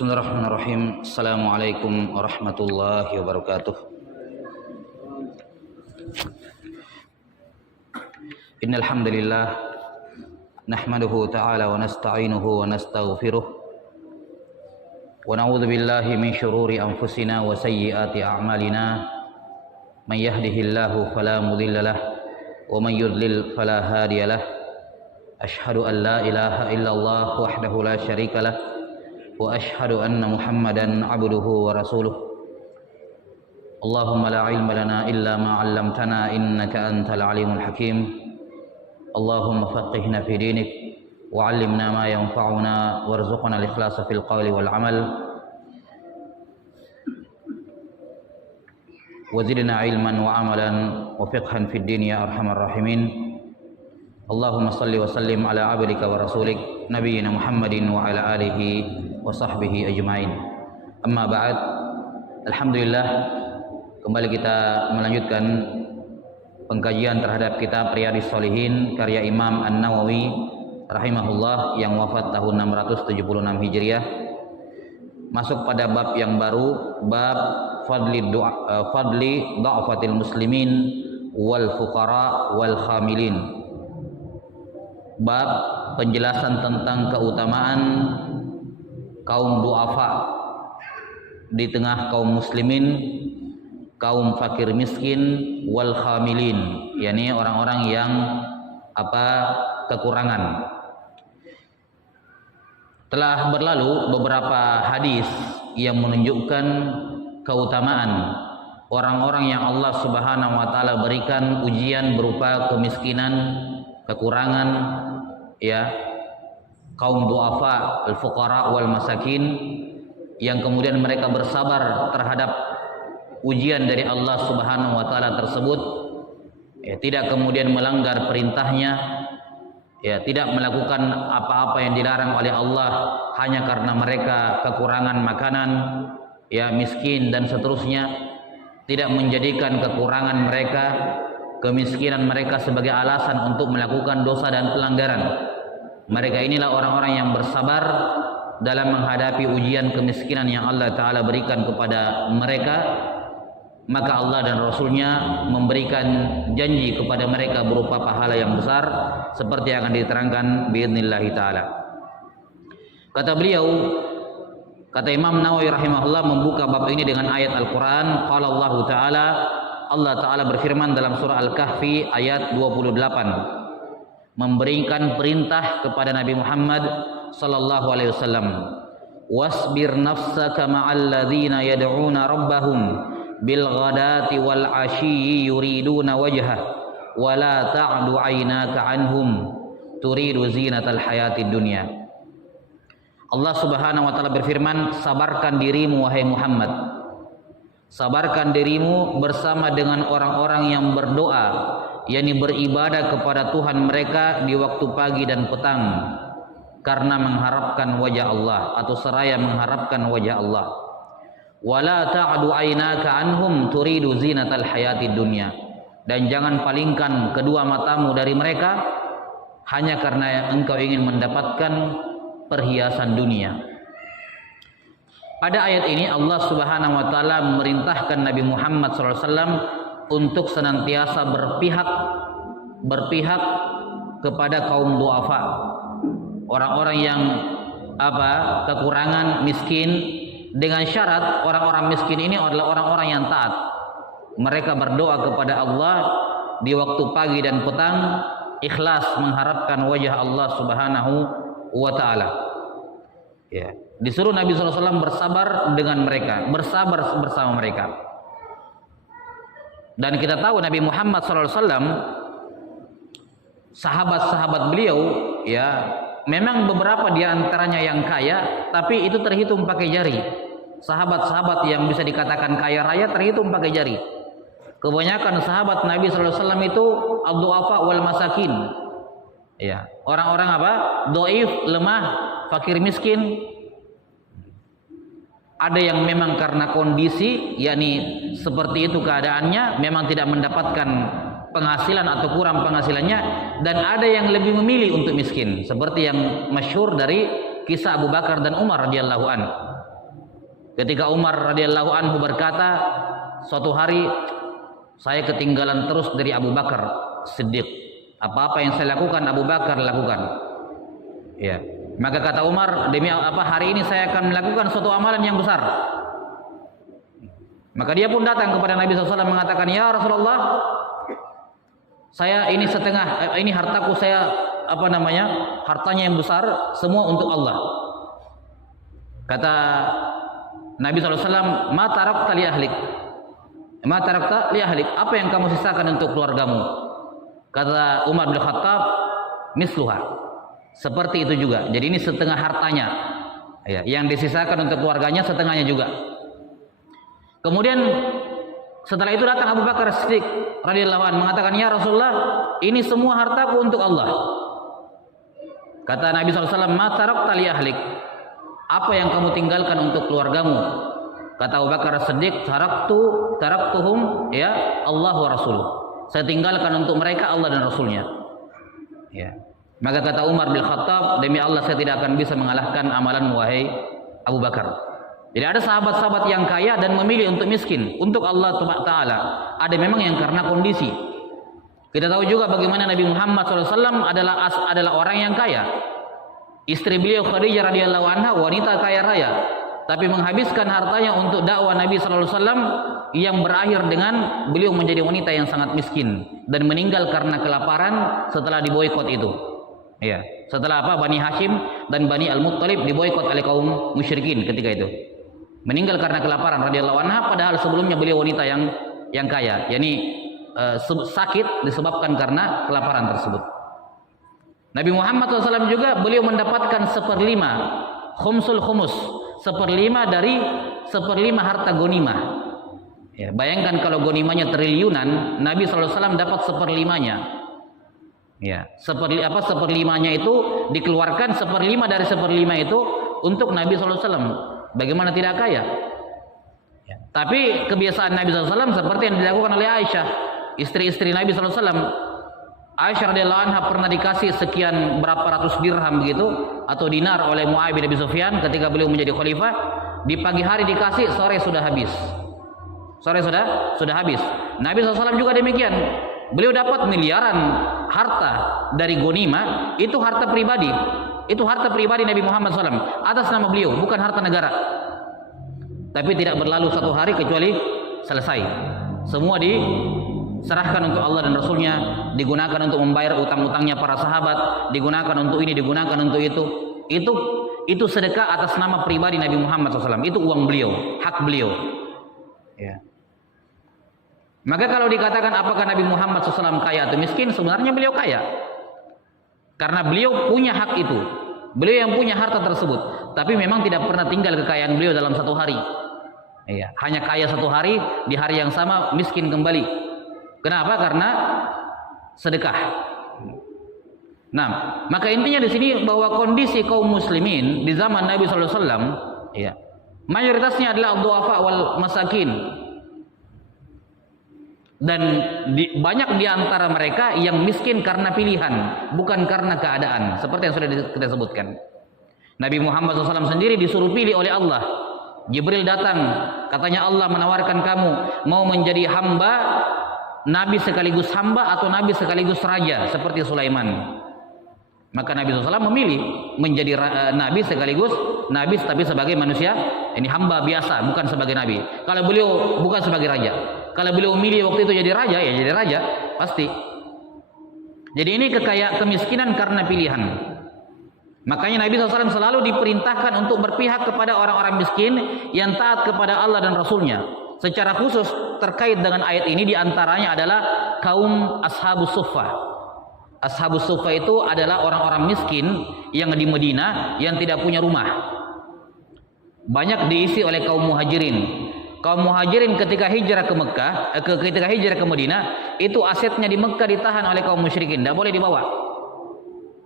Bismillahirrahmanirrahim. Assalamualaikum warahmatullahi wabarakatuh. Innal hamdalillah nahmaduhu ta'ala wa nasta'inuhu wa nastaghfiruh wa na'udzu billahi min shururi anfusina wa sayyiati a'malina. Man yahdihillahu fala mudilla lahu wa man yudlil fala hadiya lahu. Asyhadu an la ilaha illallah wahdahu la syarika lahu wa ashhadu anna Muhammadan abduhu wa rasuluh. Allahumma la ilma lana illa ma 'allamtana innaka antal alimul hakim. Allahumma faqihna fi dinik wa 'allimna ma yanfa'una warzuqna al-ikhlasa fil qawli wal 'amal wa zidna ilman wa 'amalan wa fiqhan fid din ya arhamar rahimin. Allahumma salli wa sallim ala abdika wa rasulik nabiyyina Muhammadin wa ala alihi wa sahbihi ajma'in. Amma ba'd. Alhamdulillah, kembali kita melanjutkan pengkajian terhadap kitab Riyadhis Shalihin karya Imam An-Nawawi rahimahullah yang wafat tahun 676 Hijriah. Masuk pada bab yang baru, bab fadli dha'fatil muslimin wal fuqara wal khamilin. Bab penjelasan tentang keutamaan kaum du'afa di tengah kaum muslimin, kaum fakir miskin, wal khamilin, yakni orang-orang yang kekurangan. Telah berlalu beberapa hadis yang menunjukkan keutamaan orang-orang yang Allah Subhanahu wa taala berikan ujian berupa kemiskinan, kekurangan, kaum du'afa, al-fuqara wal masakin, yang kemudian mereka bersabar terhadap ujian dari Allah Subhanahu wa taala tersebut, tidak kemudian melanggar perintahnya, tidak melakukan apa-apa yang dilarang oleh Allah hanya karena mereka kekurangan makanan, miskin dan seterusnya, tidak menjadikan kekurangan mereka, kemiskinan mereka sebagai alasan untuk melakukan dosa dan pelanggaran. Mereka inilah orang-orang yang bersabar dalam menghadapi ujian kemiskinan yang Allah Ta'ala berikan kepada mereka. Maka Allah dan Rasulnya memberikan janji kepada mereka berupa pahala yang besar, seperti yang akan diterangkan biidznillah ta'ala. Kata beliau, kata Imam Nawawi rahimahullah membuka bab ini dengan ayat Al-Quran. Qala Allah Ta'ala, Allah Ta'ala berfirman dalam surah Al-Kahfi ayat 28, memberikan perintah kepada Nabi Muhammad sallallahu alaihi wasallam, wasbir nafsaka ma'al ladzina yad'una rabbahum bil ghadati wal 'ashyi yuriduna wajhah wa la ta'du 'ainaka 'anhum turidu zinatal hayatid dunya. Allah Subhanahu wa taala berfirman, sabarkan dirimu wahai Muhammad, sabarkan dirimu bersama dengan orang-orang yang berdoa, yakni beribadah kepada Tuhan mereka di waktu pagi dan petang, karena mengharapkan wajah Allah atau seraya mengharapkan wajah Allah. Wala ta'du 'ainaka 'anhum turidu zinatal hayatid dunya, dan jangan palingkan kedua matamu dari mereka hanya karena engkau ingin mendapatkan perhiasan dunia. Pada ayat ini Allah Subhanahu wa taala memerintahkan Nabi Muhammad SAW untuk senantiasa berpihak kepada kaum du'afa, orang-orang yang kekurangan, miskin, dengan syarat orang-orang miskin ini adalah orang-orang yang taat. Mereka berdoa kepada Allah di waktu pagi dan petang, ikhlas mengharapkan wajah Allah Subhanahu wa taala. Disuruh Nabi SAW bersabar dengan mereka, bersabar bersama mereka. Dan kita tahu Nabi Muhammad SAW, sahabat-sahabat beliau, memang beberapa di antaranya yang kaya, tapi itu terhitung pakai jari. Sahabat-sahabat yang bisa dikatakan kaya raya terhitung pakai jari. Kebanyakan sahabat Nabi SAW itu ad-du'afa wal masakin. Orang-orang dhaif, lemah, fakir miskin. Ada yang memang karena kondisi, yakni seperti itu keadaannya, memang tidak mendapatkan penghasilan atau kurang penghasilannya, dan ada yang lebih memilih untuk miskin, seperti yang masyhur dari kisah Abu Bakar dan Umar radhiyallahu anhu. Ketika Umar radhiyallahu anhu berkata, suatu hari saya ketinggalan terus dari Abu Bakar Siddiq. Apa-apa yang saya lakukan Abu Bakar lakukan. Ya. Maka kata Umar, demi apa hari ini saya akan melakukan suatu amalan yang besar. Maka dia pun datang kepada Nabi SAW mengatakan, ya Rasulullah, saya ini setengah, ini hartaku saya hartanya yang besar, semua untuk Allah. Kata Nabi SAW, ma tarakta li ahlik, ma tarakta li ahlik, apa yang kamu sisakan untuk keluargamu? Kata Umar bin Khattab, misluha, seperti itu juga. Jadi ini setengah hartanya, ya, yang disisakan untuk keluarganya setengahnya juga. Kemudian setelah itu datang Abu Bakar Siddiq radhiyallahu anhu mengatakan, ya Rasulullah, ini semua hartaku untuk Allah. Kata Nabi SAW, ma tarakta li ahlik, apa yang kamu tinggalkan untuk keluargamu? Kata Abu Bakar Siddiq, taraktuhum ya Allah wa Rasuluh. Saya tinggalkan untuk mereka Allah dan Rasulnya. Ya. Maka kata Umar bin Khattab, demi Allah saya tidak akan bisa mengalahkan amalan wahai Abu Bakar. Jadi ada sahabat-sahabat yang kaya dan memilih untuk miskin untuk Allah Ta'ala. Ada memang yang karena kondisi. Kita tahu juga bagaimana Nabi Muhammad SAW adalah orang yang kaya. Istri beliau Khadijah radhiyallahu anha wanita kaya raya, tapi menghabiskan hartanya untuk dakwah Nabi SAW yang berakhir dengan beliau menjadi wanita yang sangat miskin dan meninggal karena kelaparan setelah diboikot itu. Ya, setelah apa Bani Hashim dan Bani Al-Muttalib diboikot oleh kaum musyrikin ketika itu. Meninggal karena kelaparan radhiyallahu anha, padahal sebelumnya beliau wanita yang kaya, yakni sakit disebabkan karena kelaparan tersebut. Nabi Muhammad SAW juga beliau mendapatkan 1/5 khumsul khumus, 1/5 dari 1/5 harta gonimah. Ya, bayangkan kalau gonimahnya triliunan, Nabi SAW dapat 1/5-nya. Ya, 1/5-nya itu dikeluarkan, 1/5 dari 1/5 itu untuk Nabi SAW. Bagaimana tidak kaya? Ya. Tapi kebiasaan Nabi SAW seperti yang dilakukan oleh Aisyah, istri-istri Nabi SAW. Aisyah radhiyallahu anha pernah dikasih sekian berapa ratus dirham begitu atau dinar oleh Muawiyah bin Abi Sufyan ketika beliau menjadi khalifah. Di pagi hari dikasih, sore sudah habis. Sore sudah habis. Nabi SAW juga demikian. Beliau dapat miliaran harta dari ghanimah, itu harta pribadi. Itu harta pribadi Nabi Muhammad SAW atas nama beliau, bukan harta negara. Tapi tidak berlalu satu hari kecuali selesai. Semua diserahkan untuk Allah dan Rasulnya, digunakan untuk membayar utang-utangnya para sahabat, digunakan untuk ini, digunakan untuk itu. Itu sedekah atas nama pribadi Nabi Muhammad SAW. Itu uang beliau, hak beliau. Ya. Maka kalau dikatakan apakah Nabi Muhammad SAW kaya atau miskin, sebenarnya beliau kaya. Karena beliau punya hak itu. Beliau yang punya harta tersebut. Tapi memang tidak pernah tinggal kekayaan beliau dalam satu hari. Ya, hanya kaya satu hari, di hari yang sama miskin kembali. Kenapa? Karena sedekah. Nah, maka intinya di sini bahwa kondisi kaum muslimin di zaman Nabi SAW, ya, mayoritasnya adalah du'afa wal masakin. Dan banyak di antara mereka yang miskin karena pilihan, bukan karena keadaan, seperti yang sudah kita sebutkan. Nabi Muhammad SAW sendiri disuruh pilih oleh Allah. Jibril datang, katanya Allah menawarkan kamu mau menjadi hamba, nabi sekaligus hamba atau nabi sekaligus raja seperti Sulaiman. Maka Nabi SAW memilih menjadi nabi sekaligus nabi tapi sebagai manusia, ini hamba biasa, bukan sebagai nabi. Kalau beliau bukan sebagai raja. Kalau beliau memilih waktu itu jadi raja, ya jadi raja pasti. Jadi ini kemiskinan karena pilihan. Makanya Nabi SAW selalu diperintahkan untuk berpihak kepada orang-orang miskin yang taat kepada Allah dan Rasulnya. Secara khusus terkait dengan ayat ini diantaranya adalah kaum Ashabus Suffah. Ashabus Suffah itu adalah orang-orang miskin yang di Madinah yang tidak punya rumah. Banyak diisi oleh kaum muhajirin. Kaum muhajirin ketika hijrah ke Mekah, ketika hijrah ke Madinah, itu asetnya di Mekah ditahan oleh kaum musyrikin, tidak boleh dibawa.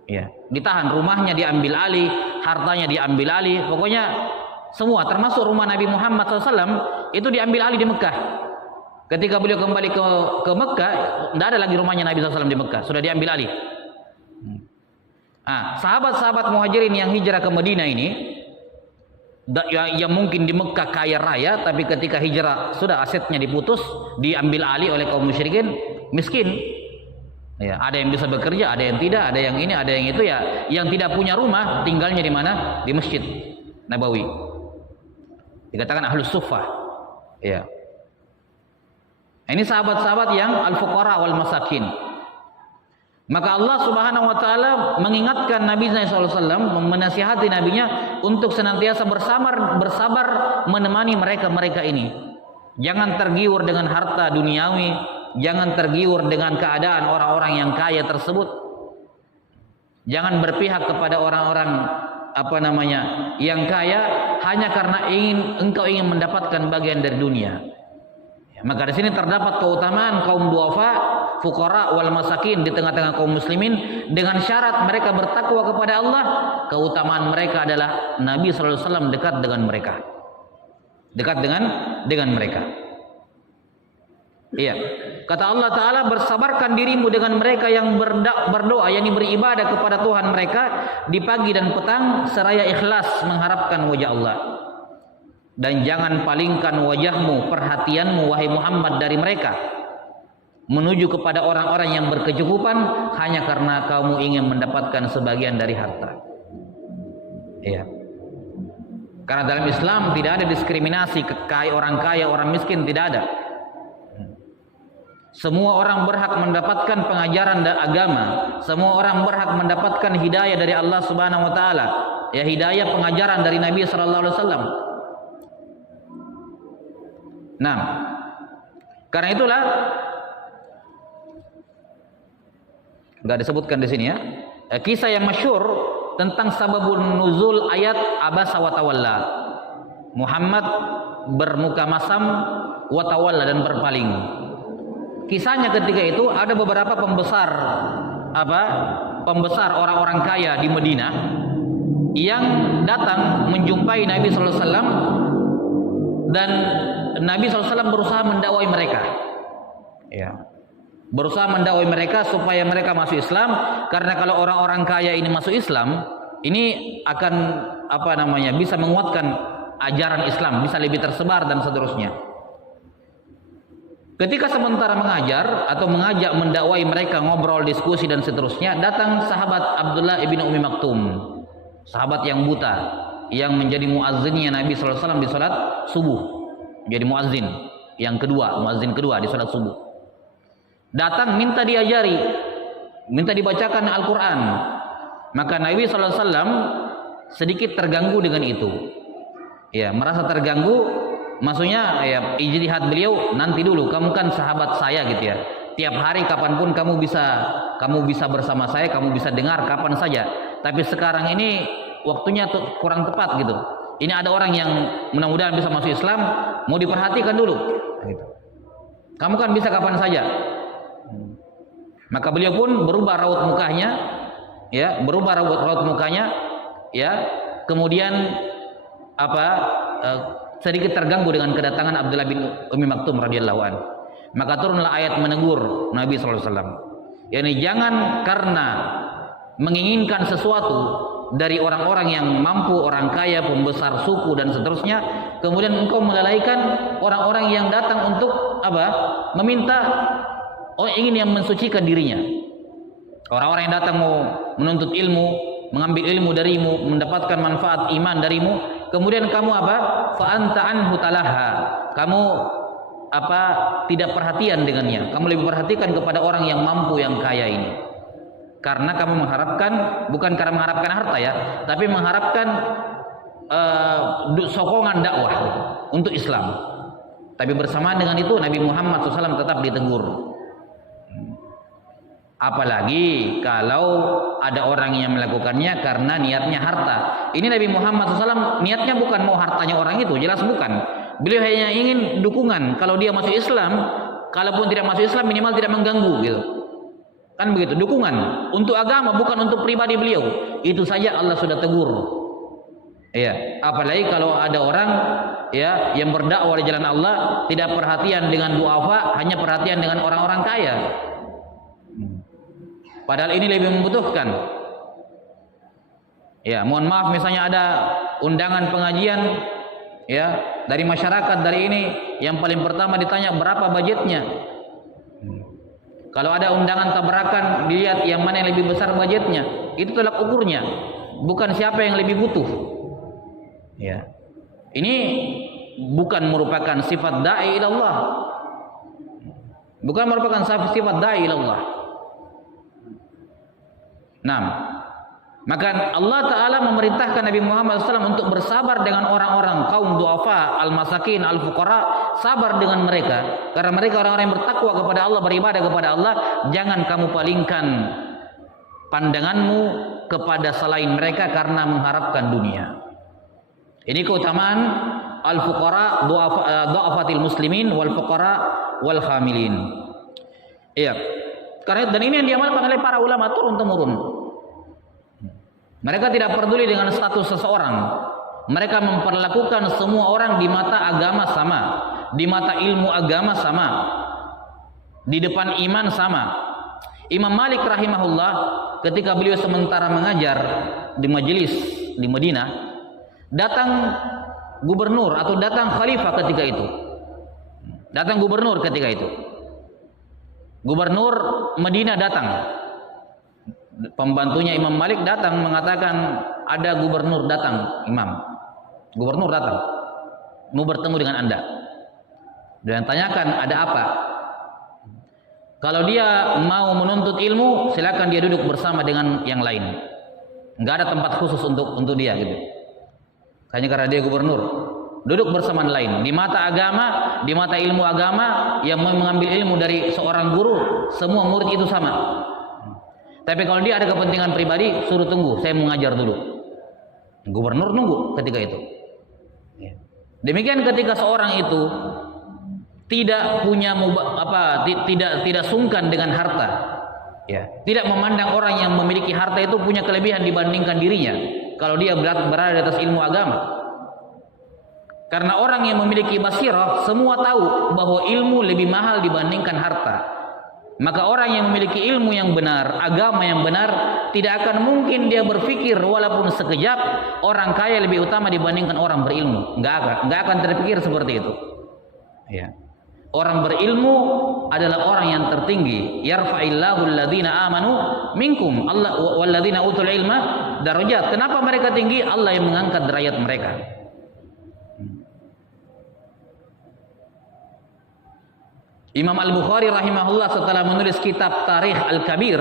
Ya, ditahan, rumahnya diambil alih, hartanya diambil alih, pokoknya semua termasuk rumah Nabi Muhammad SAW itu diambil alih di Mekah. Ketika beliau kembali ke Mekah, tidak ada lagi rumahnya Nabi SAW di Mekah, sudah diambil alih. Sahabat-sahabat muhajirin yang hijrah ke Madinah ini, yang mungkin di Mekah kaya raya, tapi ketika hijrah sudah asetnya diputus, diambil alih oleh kaum musyrikin, miskin. Ya, ada yang bisa bekerja, ada yang tidak, ada yang ini, ada yang itu ya. Yang tidak punya rumah, tinggalnya di mana? Di Masjid Nabawi. Dikatakan ahlus suffah. Ya. Ini sahabat-sahabat yang al-fuqara wal masakin. Maka Allah Subhanahu wa taala mengingatkan Nabi sallallahu alaihi wasallam, menasihati nabinya untuk senantiasa bersabar menemani mereka ini. Jangan tergiur dengan harta duniawi, jangan tergiur dengan keadaan orang-orang yang kaya tersebut. Jangan berpihak kepada orang-orang yang kaya hanya karena engkau ingin mendapatkan bagian dari dunia. Ya, maka di sini terdapat keutamaan kaum duafa, fuqara wal masakin di tengah-tengah kaum muslimin dengan syarat mereka bertakwa kepada Allah. Keutamaan mereka adalah Nabi sallallahu alaihi wasallam dekat dengan mereka. Dekat dengan mereka. Iya. Kata Allah Ta'ala, bersabarkan dirimu dengan mereka yang berdoa, yakni beribadah kepada Tuhan mereka di pagi dan petang seraya ikhlas mengharapkan wajah Allah. Dan jangan palingkan wajahmu, perhatianmu wahai Muhammad dari mereka menuju kepada orang-orang yang berkecukupan hanya karena kamu ingin mendapatkan sebagian dari harta. Iya. Karena dalam Islam tidak ada diskriminasi orang kaya, orang miskin, tidak ada. Semua orang berhak mendapatkan pengajaran agama. Semua orang berhak mendapatkan hidayah dari Allah Subhanahu wa taala. Ya, hidayah pengajaran dari Nabi sallallahu alaihi wasallam. Nah, karena itulah enggak disebutkan di sini ya. Kisah yang masyhur tentang sababun nuzul ayat abasa wa tawalla. Muhammad bermuka masam wa tawalla dan berpaling. Kisahnya ketika itu ada beberapa pembesar orang-orang kaya di Madinah yang datang menjumpai Nabi sallallahu alaihi wasallam dan Nabi sallallahu alaihi wasallam berusaha mendakwai mereka. Ya. Berusaha mendakwai mereka supaya mereka masuk Islam, karena kalau orang-orang kaya ini masuk Islam, ini akan bisa menguatkan ajaran Islam, bisa lebih tersebar dan seterusnya. Ketika sementara mengajar atau mengajak mendakwai mereka, ngobrol, diskusi dan seterusnya, datang sahabat Abdullah ibn Ummi Maktum, sahabat yang buta, yang menjadi muazzinnya Nabi sallallahu alaihi wasallam di salat subuh, menjadi muazzin yang kedua, muazzin kedua di salat subuh. Datang minta diajari, minta dibacakan Al-Quran. Maka Nabi sallallahu alaihi wasallam sedikit terganggu dengan itu. Ya, merasa terganggu. Maksudnya ya, ijtihad beliau, nanti dulu, kamu kan sahabat saya gitu ya. Tiap hari kapanpun kamu bisa bersama saya, kamu bisa dengar kapan saja. Tapi sekarang ini waktunya kurang tepat gitu. Ini ada orang yang mudah-mudahan bisa masuk Islam, mau diperhatikan dulu. Gitu. Kamu kan bisa kapan saja. Maka beliau pun berubah raut mukanya, ya, ya. Kemudian sedikit terganggu dengan kedatangan Abdullah bin Ummi Maktum radhiyallahu anhu. Maka turunlah ayat menegur Nabi sallallahu alaihi wasallam. Yani jangan karena menginginkan sesuatu dari orang-orang yang mampu, orang kaya, pembesar suku dan seterusnya, kemudian engkau melalaikan orang-orang yang datang untuk meminta, ingin yang mensucikan dirinya. Orang-orang yang datang mau menuntut ilmu, mengambil ilmu darimu, mendapatkan manfaat iman darimu, kemudian kamu fa anta anhu talaha, kamu tidak perhatian dengannya, kamu lebih perhatikan kepada orang yang mampu, yang kaya ini, karena kamu mengharapkan, bukan karena mengharapkan harta ya, tapi mengharapkan sokongan dakwah untuk Islam. Tapi bersamaan dengan itu Nabi Muhammad SAW tetap ditegur. Apalagi kalau ada orang yang melakukannya karena niatnya harta. Ini Nabi Muhammad SAW niatnya bukan mau hartanya orang itu, jelas bukan. Beliau hanya ingin dukungan. Kalau dia masuk Islam, kalaupun tidak masuk Islam minimal tidak mengganggu gitu. Kan begitu, dukungan untuk agama, bukan untuk pribadi beliau. Itu saja Allah sudah tegur. Ya, apalagi kalau ada orang ya yang berdakwah di jalan Allah tidak perhatian dengan duafa, hanya perhatian dengan orang-orang kaya. Padahal ini lebih membutuhkan. Ya, mohon maaf misalnya ada undangan pengajian ya dari masyarakat dari ini, yang paling pertama ditanya berapa budgetnya. Kalau ada undangan tabrakan, dilihat yang mana yang lebih besar budgetnya. Itu tolak ukurnya, bukan siapa yang lebih butuh. Ya, ini bukan merupakan sifat da'i ilallah, bukan merupakan sifat da'i ilallah. Nah, maka Allah Ta'ala memerintahkan Nabi Muhammad SAW untuk bersabar dengan orang-orang kaum du'afa, al-masakin, al-fuqara. Sabar dengan mereka, karena mereka orang-orang yang bertakwa kepada Allah, beribadah kepada Allah. Jangan kamu palingkan pandanganmu kepada selain mereka karena mengharapkan dunia. Ini keutamaan al-fuqara, du'afatil muslimin, wal-fuqara, wal-khamilin. Iya, karena dan ini yang diamalkan oleh para ulama turun-temurun. Mereka tidak peduli dengan status seseorang. Mereka memperlakukan semua orang di mata agama sama, di mata ilmu agama sama, di depan iman sama. Imam Malik rahimahullah ketika beliau sementara mengajar di majelis di Madinah, datang gubernur atau datang khalifah ketika itu. Datang gubernur ketika itu. Gubernur Madinah datang. Pembantunya Imam Malik datang mengatakan ada gubernur datang, Imam. Gubernur datang mau bertemu dengan Anda. Dan tanyakan ada apa. Kalau dia mau menuntut ilmu, silakan dia duduk bersama dengan yang lain. Enggak ada tempat khusus untuk dia gitu. Hanya karena dia gubernur. Duduk bersama lain. Di mata agama, di mata ilmu agama, yang mau mengambil ilmu dari seorang guru, semua murid itu sama. Tapi kalau dia ada kepentingan pribadi, suruh tunggu, saya mau ngajar dulu. Gubernur nunggu ketika itu. Demikian ketika seorang itu tidak punya tidak sungkan dengan harta, ya, tidak memandang orang yang memiliki harta itu punya kelebihan dibandingkan dirinya. Kalau dia berada di atas ilmu agama, karena orang yang memiliki basirah semua tahu bahwa ilmu lebih mahal dibandingkan harta. Maka orang yang memiliki ilmu yang benar, agama yang benar, tidak akan mungkin dia berpikir walaupun sekejap orang kaya lebih utama dibandingkan orang berilmu. Enggak akan terpikir seperti itu. Ya. Orang berilmu adalah orang yang tertinggi. Yarfa'illahu alladhina amanu minkum, Allah walladzina utul ilma darajat. Kenapa mereka tinggi? Allah yang mengangkat derajat mereka. Imam Al-Bukhari rahimahullah setelah menulis kitab Tarikh Al-Kabir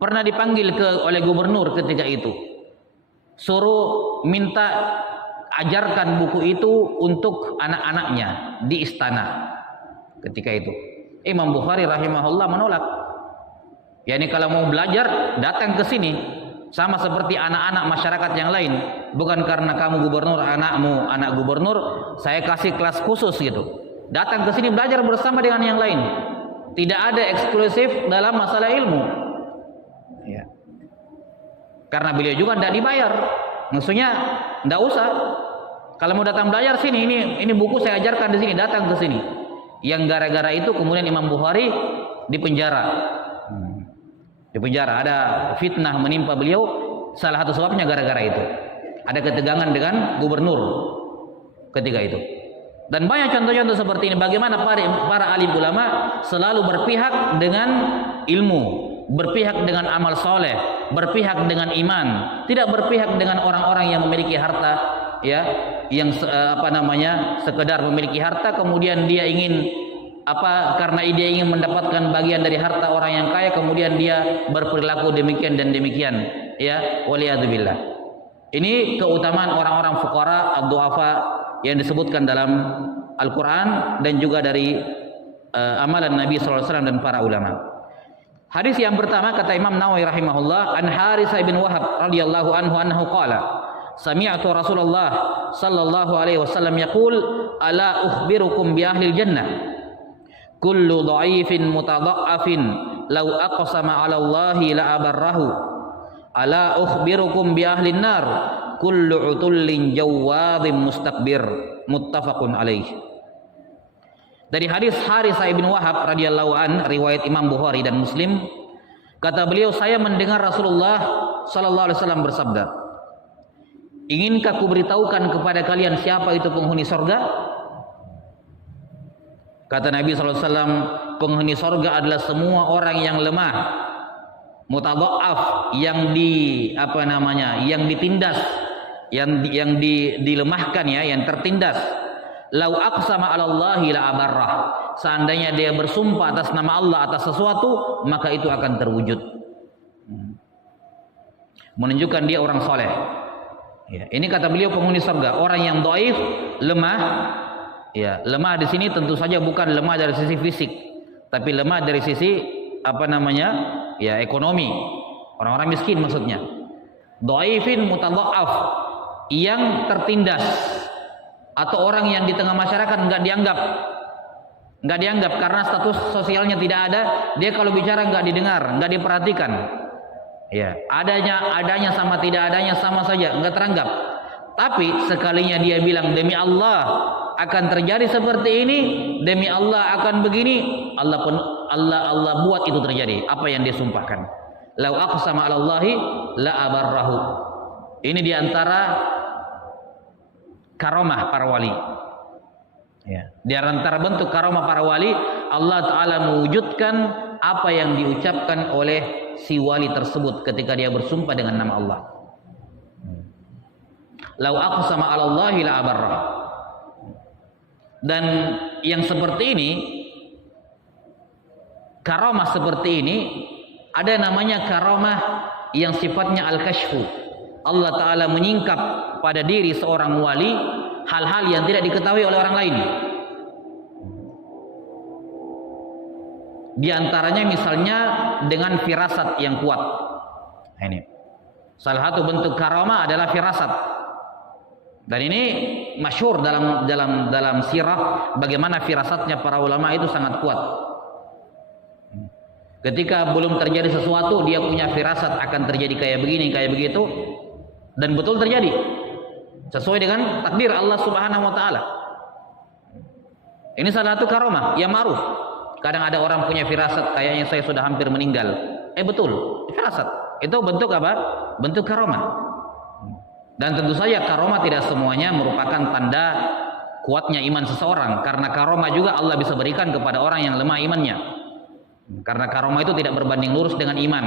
pernah dipanggil oleh gubernur ketika itu. Suruh minta ajarkan buku itu untuk anak-anaknya di istana ketika itu. Imam Bukhari rahimahullah menolak. Yani kalau mau belajar datang ke sini sama seperti anak-anak masyarakat yang lain. Bukan karena kamu gubernur, anakmu anak gubernur, saya kasih kelas khusus gitu. Datang ke sini belajar bersama dengan yang lain. Tidak ada eksklusif dalam masalah ilmu. Ya. Karena beliau juga tidak dibayar. Maksudnya tidak usah. Kalau mau datang belajar sini, ini buku saya ajarkan di sini, datang ke sini. Yang gara-gara itu kemudian Imam Bukhari dipenjara. Dipenjara, ada fitnah menimpa beliau. Salah satu sebabnya gara-gara itu. Ada ketegangan dengan gubernur ketika itu. Dan banyak contoh-contoh seperti ini. Bagaimana para alim ulama selalu berpihak dengan ilmu, berpihak dengan amal soleh, berpihak dengan iman, tidak berpihak dengan orang-orang yang memiliki harta, ya, yang sekedar memiliki harta kemudian dia ingin karena dia ingin mendapatkan bagian dari harta orang yang kaya kemudian dia berperilaku demikian dan demikian, ya, waliyadzubillah. Ini keutamaan orang-orang fuqara ad-du'afa yang disebutkan dalam Al-Quran dan juga dari amalan Nabi SAW dan para ulama. Hadis yang pertama kata Imam Nawawi rahimahullah, an Haritsah bin Wahab radhiyallahu anhu annahu qala sami'tu Rasulullah sallallahu alaihi wasallam yaqul ala ukhbirukum bi ahli jannah kullu dha'ifin mutadha'afin law aqsama 'ala Allahi la abarrahu ala ukhbirukum bi ahli nar kullu utullin jawadhin mustakbir, muttafaqun alaih. Dari hadis Haritsah bin Wahab radhiyallahu an, riwayat Imam Bukhari dan Muslim, kata beliau, saya mendengar Rasulullah sallallahu alaihi wasallam bersabda, Inginkah kuberitahukan kepada kalian siapa itu penghuni sorga? Kata Nabi SAW, penghuni sorga adalah semua orang yang lemah, mutadha'af, yang ditindas, yang dilemahkan, ya, yang tertindas. Lau aqsama 'ala Allahi la abarrah. Seandainya dia bersumpah atas nama Allah atas sesuatu, maka itu akan terwujud. Menunjukkan dia orang soleh. Ya, ini kata beliau penghuni surga, orang yang dhaif, lemah. Ya, lemah di sini tentu saja bukan lemah dari sisi fisik, tapi lemah dari sisi ya, ekonomi. Orang-orang miskin maksudnya. Dhaifin mutadha'af, yang tertindas, atau orang yang di tengah masyarakat nggak dianggap karena status sosialnya tidak ada. Dia kalau bicara nggak didengar, nggak diperhatikan. Ya, adanya sama tidak adanya sama saja, nggak teranggap. Tapi sekalinya dia bilang demi Allah akan terjadi seperti ini, demi Allah akan begini, Allah buat itu terjadi apa yang dia sumpahkan. Lau aqsama 'ala Allahi la abarrahu. Ini diantara karomah para wali. Ya, di antara bentuk karomah para wali, Allah Ta'ala mewujudkan apa yang diucapkan oleh si wali tersebut ketika dia bersumpah dengan nama Allah. Lau aqsama 'ala Allahi la abarrah. Dan yang seperti ini, karomah seperti ini, ada namanya karomah yang sifatnya al-kashfu. Allah Ta'ala menyingkap pada diri seorang wali hal-hal yang tidak diketahui oleh orang lain. Di antaranya misalnya dengan firasat yang kuat. Ini salah satu bentuk karamah adalah firasat. Dan ini masyhur dalam sirah bagaimana firasatnya para ulama itu sangat kuat. Ketika belum terjadi sesuatu, dia punya firasat akan terjadi kayak begini, kayak begitu, dan betul terjadi sesuai dengan takdir Allah Subhanahu wa taala. Ini salah satu karamah yang ma'ruf. Kadang ada orang punya firasat kayaknya saya sudah hampir meninggal. Betul, firasat. Itu bentuk apa? Bentuk karamah. Dan tentu saja karamah tidak semuanya merupakan tanda kuatnya iman seseorang, karena karamah juga Allah bisa berikan kepada orang yang lemah imannya. Karena karamah itu tidak berbanding lurus dengan iman.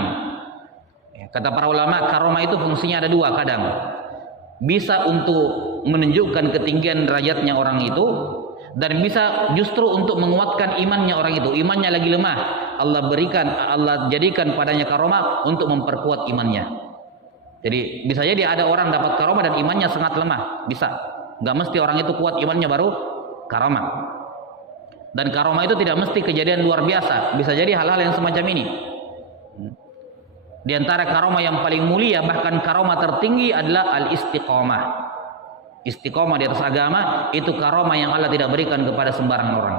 Kata para ulama, karamah itu fungsinya ada dua kadang. Bisa untuk menunjukkan ketinggian derajatnya orang itu, dan bisa justru untuk menguatkan imannya orang itu. Imannya lagi lemah, Allah jadikan padanya karamah untuk memperkuat imannya. Jadi bisa jadi ada orang dapat karamah dan imannya sangat lemah, bisa. Nggak mesti orang itu kuat imannya baru karamah. Dan karamah itu tidak mesti kejadian luar biasa, bisa jadi hal-hal yang semacam ini. Di antara karamah yang paling mulia, bahkan karamah tertinggi adalah al-istiqamah. Istiqamah di atas agama itu karamah yang Allah tidak berikan kepada sembarang orang.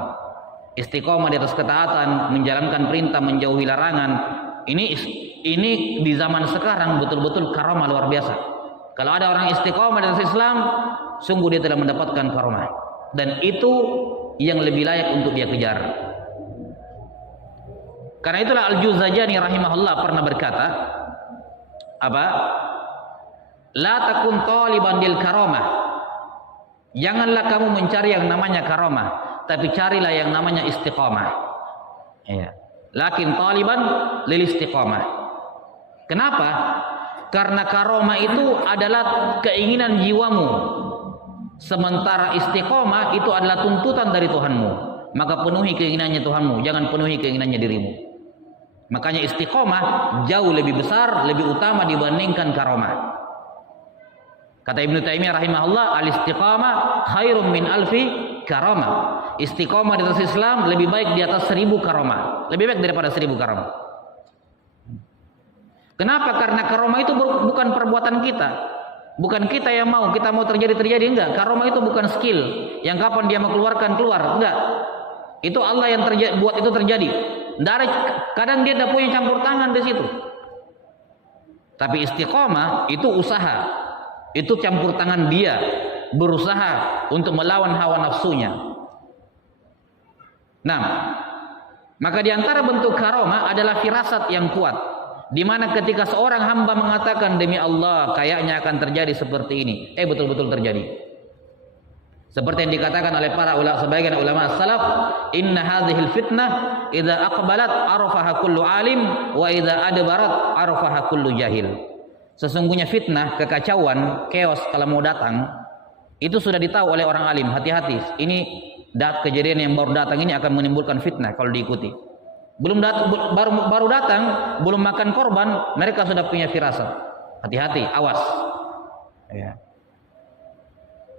Istiqamah di atas ketaatan, menjalankan perintah, menjauhi larangan. Ini di zaman sekarang betul-betul karamah luar biasa. Kalau ada orang istiqamah di atas Islam, sungguh dia telah mendapatkan karamah. Dan itu yang lebih layak untuk dia kejar. Karena itulah Al-Juzajani rahimahullah pernah berkata, apa? La takun taliban lil karamah. Janganlah kamu mencari yang namanya karamah, tapi carilah yang namanya istiqamah. Ya. Lakin taliban lil istiqamah. Kenapa? Karena karamah itu adalah keinginan jiwamu, sementara istiqamah itu adalah tuntutan dari Tuhanmu. Maka penuhi keinginannya Tuhanmu, jangan penuhi keinginannya dirimu. Makanya istiqamah jauh lebih besar, lebih utama dibandingkan karamah. Kata Ibnu Taimiyah rahimahullah, al-istiqamah khairum min alfi karamah. Istiqamah di atas Islam lebih baik di atas 1000 karamah. Lebih baik daripada 1000 karamah. Kenapa? Karena karamah itu bukan perbuatan kita. Bukan kita yang mau, kita mau terjadi enggak. Karamah itu bukan skill yang kapan dia mau keluarkan keluar, enggak. Itu Allah yang buat itu terjadi. Kadang dia tidak punya campur tangan di situ. Tapi istiqamah itu usaha. Itu campur tangan dia, berusaha untuk melawan hawa nafsunya. Nah, maka di antara bentuk karamah adalah firasat yang kuat. Di mana ketika seorang hamba mengatakan demi Allah kayaknya akan terjadi seperti ini, betul-betul terjadi. Seperti yang dikatakan oleh para sebagian ulama salaf, inna hadhil fitnah idza aqbalat arafaha kullu alim wa idza adbarat arafaha kullu jahil. Sesungguhnya fitnah, kekacauan, chaos kalau mau datang itu sudah ditahu oleh orang alim. Hati-hati, ini kejadian yang baru datang ini akan menimbulkan fitnah kalau diikuti. Baru datang, belum makan korban, mereka sudah punya firasat. Hati-hati, awas. Ya.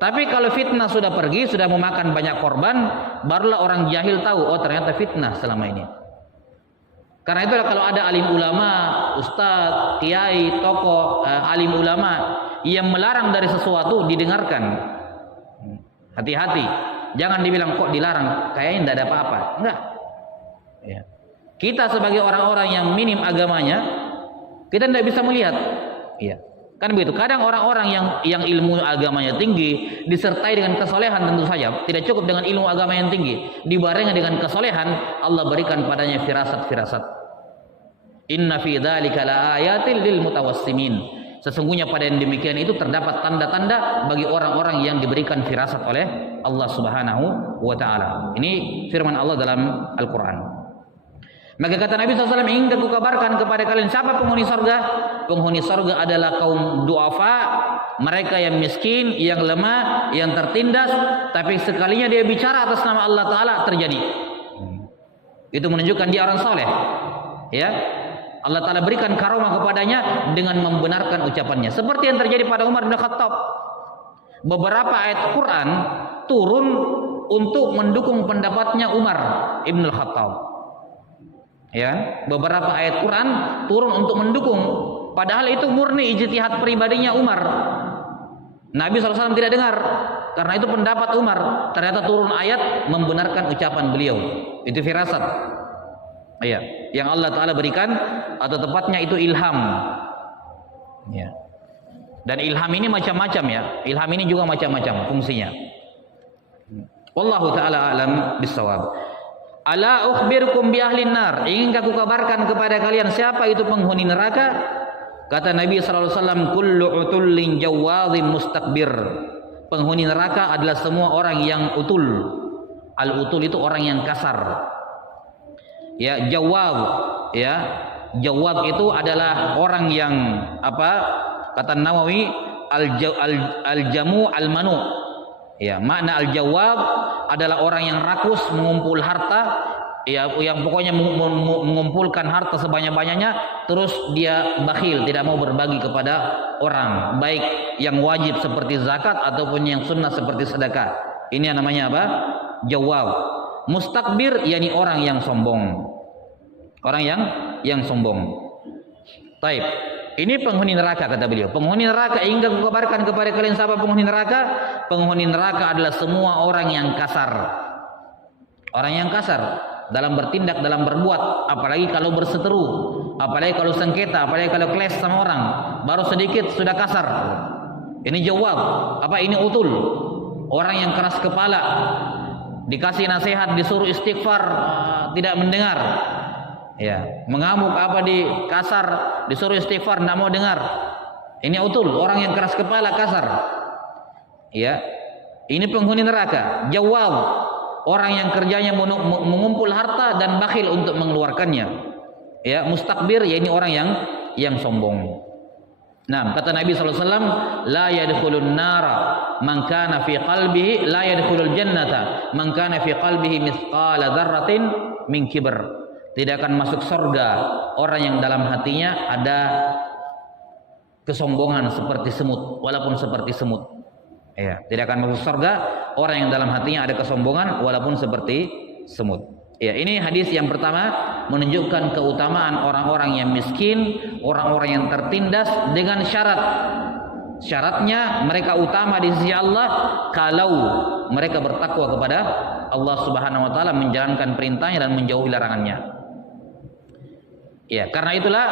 Tapi kalau fitnah sudah pergi, sudah memakan banyak korban, barulah orang jahil tahu, oh ternyata fitnah selama ini. Karena itulah kalau ada alim ulama, ustadz, kiai, tokoh, alim ulama yang melarang dari sesuatu, didengarkan. Hati-hati, jangan dibilang kok dilarang, kayaknya tidak ada apa-apa. Enggak. Ya. Kita sebagai orang-orang yang minim agamanya, kita tidak bisa melihat. Iya. Kan begitu. Kadang orang-orang yang ilmu agamanya tinggi disertai dengan kesolehan, tentu saja tidak cukup dengan ilmu agama yang tinggi, dibarengi dengan kesolehan, Allah berikan padanya firasat-firasat. Inna fi dzalika laayatil lil mutawassimin. Sesungguhnya pada yang demikian itu terdapat tanda-tanda bagi orang-orang yang diberikan firasat oleh Allah Subhanahu wa taala. Ini firman Allah dalam Al-Qur'an. Maka kata Nabi SAW, ingin aku kabarkan kepada kalian siapa penghuni sorga? Penghuni sorga adalah kaum du'afa, mereka yang miskin, yang lemah, yang tertindas, tapi sekalinya dia bicara atas nama Allah Ta'ala terjadi. Itu menunjukkan dia orang soleh. Ya, Allah Ta'ala berikan karomah kepadanya dengan membenarkan ucapannya. Seperti yang terjadi pada Umar bin Khattab. Beberapa ayat Quran turun untuk mendukung pendapatnya Umar ibn Khattab. Ya, beberapa ayat Quran turun untuk mendukung, padahal itu murni ijtihad pribadinya Umar. Nabi SAW tidak dengar, karena itu pendapat Umar. Ternyata turun ayat membenarkan ucapan beliau. Itu firasat. Ya, yang Allah Ta'ala berikan, atau tepatnya itu ilham. Ya. Dan ilham ini macam-macam ya. Ilham ini juga macam-macam fungsinya. Wallahu ta'ala alam bissawab. Ala ukhbirkum bi ahlin nar. Ingin aku kabarkan kepada kalian siapa itu penghuni neraka? Kata Nabi sallallahu alaihi wasallam, kullu utullin jawadhin mustakbir. Penghuni neraka adalah semua orang yang utul. Al-utul itu orang yang kasar. Ya, jawab, ya. Jawab itu adalah orang yang apa? Kata Nawawi, al-jamu al-manu. Ya, makna al-jawab adalah orang yang rakus, mengumpul harta, ya, yang pokoknya mengumpulkan harta sebanyak-banyaknya, terus dia bakhil, tidak mau berbagi kepada orang, baik yang wajib seperti zakat ataupun yang sunnah seperti sedekah. Ini yang namanya apa? Jawab. Mustakbir, yakni orang yang sombong. Orang yang sombong. Taib. Ini penghuni neraka, kata beliau. Penghuni neraka, ingin aku kabarkan kepada kalian siapa penghuni neraka? Penghuni neraka adalah semua orang yang kasar. Orang yang kasar dalam bertindak, dalam berbuat, apalagi kalau berseteru, apalagi kalau sengketa, apalagi kalau clash sama orang, baru sedikit sudah kasar. Ini jawab. Apa ini utul? Orang yang keras kepala, dikasih nasihat, disuruh istighfar, tidak mendengar. Ya, mengamuk apa di kasar, disuruh istighfar tidak mau dengar. Ini utul, orang yang keras kepala, kasar. Ya, ini penghuni neraka. Jawab, orang yang kerjanya mengumpul harta dan bakhil untuk mengeluarkannya. Ya, mustakbir, ya ini orang yang sombong. Nah, kata Nabi SAW, la yadkhulun nara man kana fi qalbihi, la yadkhulul jannata man kana fi qalbihi mithqala dzarratin min kibr. Tidak akan masuk surga orang yang dalam hatinya ada kesombongan seperti semut, walaupun seperti semut. Ya, tidak akan masuk surga orang yang dalam hatinya ada kesombongan walaupun seperti semut. Ya, ini hadis yang pertama menunjukkan keutamaan orang-orang yang miskin, orang-orang yang tertindas dengan syarat. Syaratnya mereka utama di sisi Allah kalau mereka bertakwa kepada Allah Subhanahu wa taala, menjalankan perintahnya dan menjauhi larangannya. Ya, karena itulah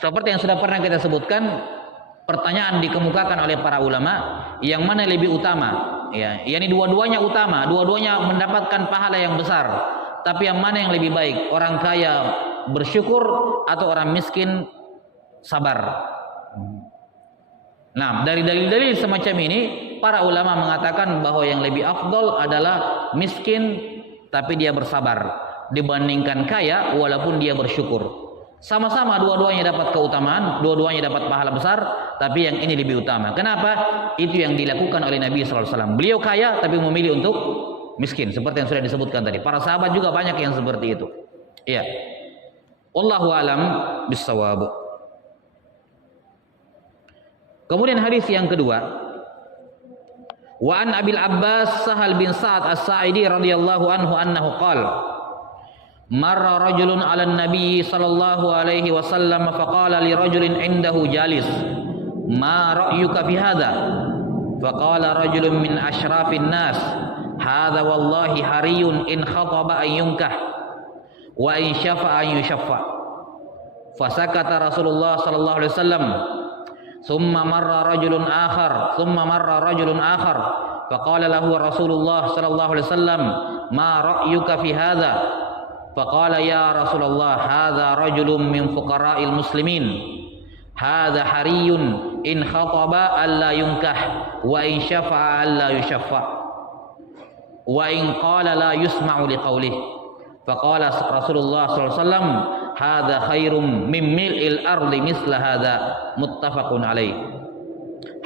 seperti yang sudah pernah kita sebutkan, pertanyaan dikemukakan oleh para ulama, yang mana lebih utama? Ya, yakni dua-duanya utama, dua-duanya mendapatkan pahala yang besar. Tapi yang mana yang lebih baik? Orang kaya bersyukur atau orang miskin sabar. Nah, dari dalil-dalil semacam ini para ulama mengatakan bahwa yang lebih afdal adalah miskin tapi dia bersabar dibandingkan kaya walaupun dia bersyukur. Sama-sama dua-duanya dapat keutamaan, dua-duanya dapat pahala besar, tapi yang ini lebih utama. Kenapa? Itu yang dilakukan oleh Nabi SAW. Beliau kaya tapi memilih untuk miskin, seperti yang sudah disebutkan tadi. Para sahabat juga banyak yang seperti itu. Iya. Wallahu a'lam bissawab. Kemudian hadis yang kedua, wa an Abil Abbas Sahal bin Sa'ad As-Sa'idi radhiyallahu anhu annahu qala marra rajulun 'ala an-nabi sallallahu alaihi wasallam faqala li rajulin 'indahu jalis ma ra'yuka fi hadha faqala rajulun min asyrafin nas hadha wallahi hariyun in khataba an yunkah wa in syafa'a an yushaffa fasakata Rasulullah sallallahu alaihi wasallam ثم مر رجل آخر فقال له رسول الله صلى الله عليه وسلم ما رأيك في هذا فقال يا رسول الله هذا رجل من فقراء المسلمين هذا حري إن خطب ألا ينكح وإن شفع ألا يشفع وإن قال لا يسمع لقوله فقال رسول الله صلى الله عليه وسلم هذا خير من ملء الأرض مثل هذا متفق عليه.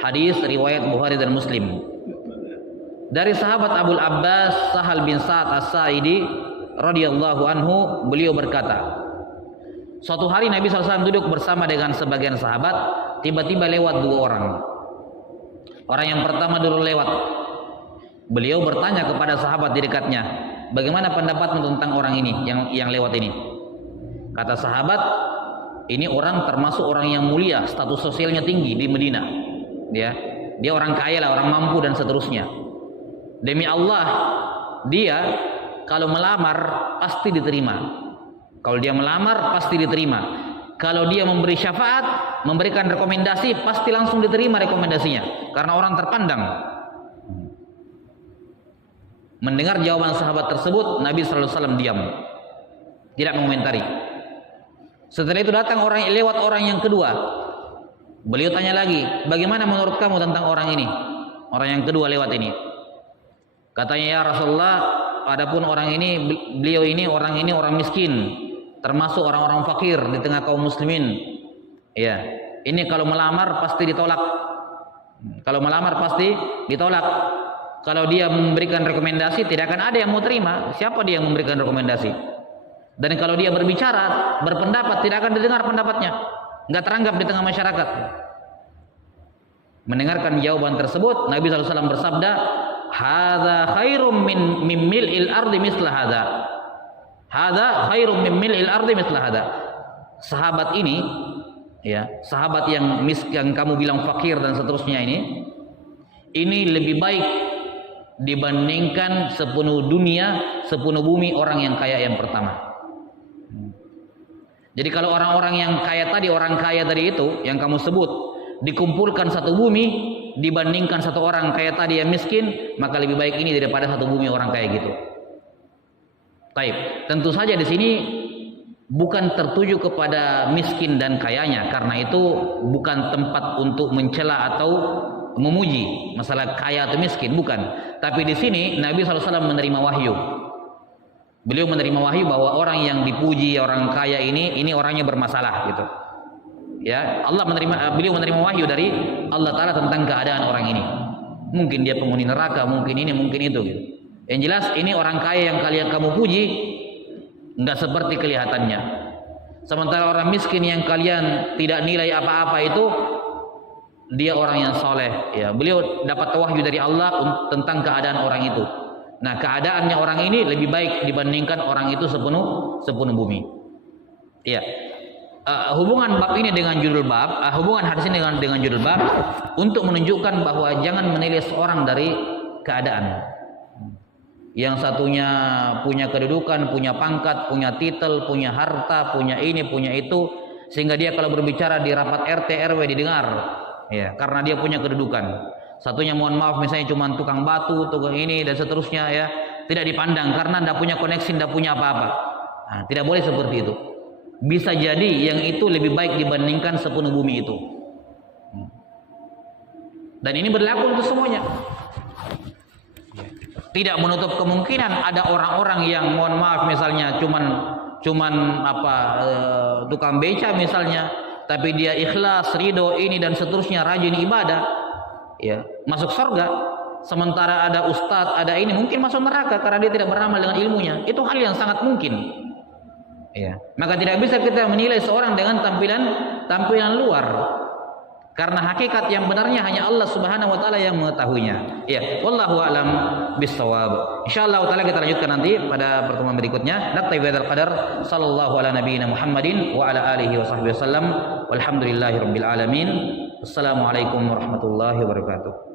Hadis riwayat Bukhari dan Muslim. Dari sahabat Abul Abbas Sahal bin Sa'ad As-Sa'idi radhiyallahu anhu, beliau berkata, suatu hari Nabi SAW duduk bersama dengan sebagian sahabat, tiba-tiba lewat dua orang. Orang yang pertama dulu lewat. Beliau bertanya kepada sahabat di dekatnya, bagaimana pendapatmu tentang orang ini yang lewat ini? Kata sahabat, ini orang termasuk orang yang mulia, status sosialnya tinggi di Medina. Dia orang kaya lah, orang mampu dan seterusnya. Demi Allah, dia kalau melamar pasti diterima. Kalau dia melamar pasti diterima. Kalau dia memberi syafaat, memberikan rekomendasi, pasti langsung diterima rekomendasinya. Karena orang terpandang. Mendengar jawaban sahabat tersebut, Nabi SAW diam, tidak mengomentari. Setelah itu datang lewat orang yang kedua. Beliau tanya lagi, bagaimana menurut kamu tentang orang ini? Orang yang kedua lewat ini. Katanya, ya Rasulullah, adapun orang ini, beliau ini orang miskin, termasuk orang-orang fakir di tengah kaum muslimin. Ya, ini kalau melamar pasti ditolak. Kalau melamar pasti ditolak. Kalau dia memberikan rekomendasi, tidak akan ada yang mau terima. Siapa dia yang memberikan rekomendasi? Dan kalau dia berbicara, berpendapat, tidak akan didengar pendapatnya, nggak teranggap di tengah masyarakat. Mendengarkan jawaban tersebut, Nabi SAW bersabda, "Hadza khairum min mil'il ardi misla hadza." Hadza khairum min mil'il ardi misla hadza. Sahabat ini, ya, sahabat yang kamu bilang fakir dan seterusnya ini lebih baik dibandingkan sepenuh dunia, sepenuh bumi orang yang kaya yang pertama. Jadi kalau orang-orang yang kaya tadi, orang kaya tadi itu yang kamu sebut, dikumpulkan satu bumi dibandingkan satu orang kaya tadi yang miskin, maka lebih baik ini daripada satu bumi orang kaya gitu. Taib. Tentu saja di sini bukan tertuju kepada miskin dan kayanya, karena itu bukan tempat untuk mencela atau memuji masalah kaya atau miskin, bukan. Tapi di sini Nabi SAW menerima wahyu. Beliau menerima wahyu bahwa orang yang dipuji, orang kaya ini orangnya bermasalah gitu. Ya, beliau menerima wahyu dari Allah Ta'ala tentang keadaan orang ini. Mungkin dia penghuni neraka, mungkin ini, mungkin itu gitu. Yang jelas ini orang kaya yang kamu puji enggak seperti kelihatannya. Sementara orang miskin yang kalian tidak nilai apa-apa itu, dia orang yang soleh. Ya, beliau dapat wahyu dari Allah tentang keadaan orang itu. Nah, keadaannya orang ini lebih baik dibandingkan orang itu sepenuh bumi. Iya. Hubungan bab ini dengan judul bab, hubungan hadis ini dengan judul bab untuk menunjukkan bahwa jangan menilai seorang dari keadaan. Yang satunya punya kedudukan, punya pangkat, punya titel, punya harta, punya ini, punya itu, sehingga dia kalau berbicara di rapat RT RW didengar. Ya, karena dia punya kedudukan. Satunya mohon maaf misalnya cuma tukang batu, tukang ini dan seterusnya, ya, tidak dipandang karena tidak punya koneksi, tidak punya apa-apa. Nah, tidak boleh seperti itu. bisa jadi yang itu lebih baik dibandingkan sepenuh bumi itu. Dan ini berlaku untuk semuanya. Tidak menutup kemungkinan ada orang-orang yang mohon maaf misalnya cuman tukang beca misalnya, tapi dia ikhlas, ridho ini dan seterusnya, rajin ibadah, ya, masuk surga. Sementara ada ustadz, ada ini mungkin masuk neraka karena dia tidak beramal dengan ilmunya. Itu hal yang sangat mungkin. Ya, maka tidak bisa kita menilai seorang dengan tampilan luar. Karena hakikat yang benarnya hanya Allah Subhanahu wa taala yang mengetahuinya. Ya, wallahu a'lam bissawab. Insyaallah taala kita lanjutkan nanti pada pertemuan berikutnya. Naktafi bihadzal qadar. Sallallahu ala nabiyyina Muhammadin wa ala alihi wa sahbihi wasallam. Walhamdulillahirabbil alamin. Assalamualaikum warahmatullahi wabarakatuh.